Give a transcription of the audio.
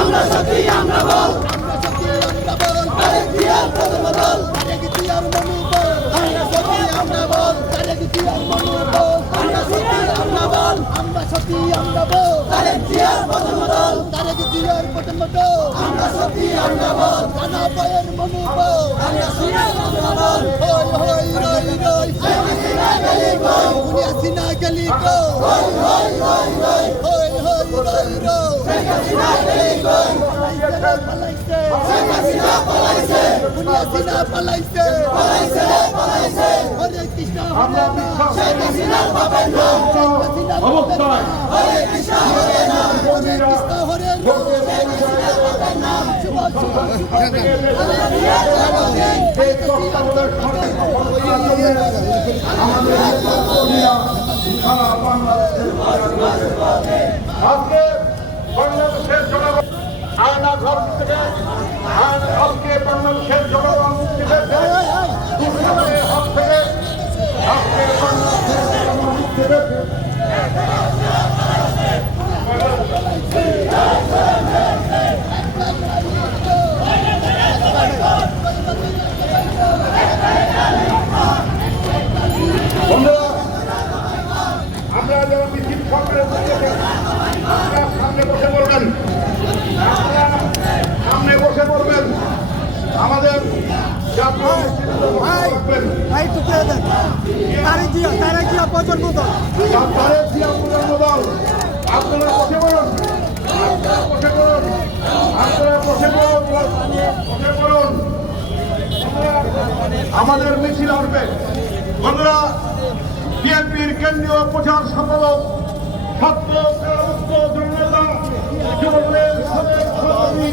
আমরা সত্যি আমরা বল আমরা সত্যি আমরা বল তারেক জিয়ার প্রথমদল তারেক জিয়ার প্রথমদল আমরা সত্যি আমরা বল কানা পায়ের মনোবল আমরা সত্যি আমরা বল হই হই রই রই হাসিনা গলি গো হাসিনা গলি গো হই হই রই রই হই হই রই রই হাসিনা গলি গো পালাইছে হাসিনা পালাইছে হাসিনা পালাইছে পালাইছে পালাইছে হরে কৃষ্ণ আমরা হাসিনা পাবেন না অবস্থায় হরে কৃষ্ণ হরে নাম হরে কৃষ্ণ হরে নাম এই তত্ত্বাবধায়ক আমাদের সারা বাংলাদেশের আজকে বাংলাদেশের জনগণ আয়না ঘর থেকে আজকে বাংলাদেশের জনগণ মুক্তি পেয়েছে দুঃশাসনের হাত থেকে আজকে বাংলাদেশের জনগণ মুক্তি পেয়েছে। আমরা যেমন মিছিল সরকারের সামনে বসে পড়বেন, আপনারা সামনে বসে পড়বেন, আমাদের প্রজন্ম দল আপনারা বসে পড়ুন, আপনারা বসে পড়ুন, আপনারা বসে পড়ুন, বসে পড়ুন, আমাদের মিছিল আসবে। বন্ধুরা, বিএনপির কেন্দ্রীয় প্রচার সম্পাদক ছাত্র জননেতা যুবদলের সাবেক সভাপতি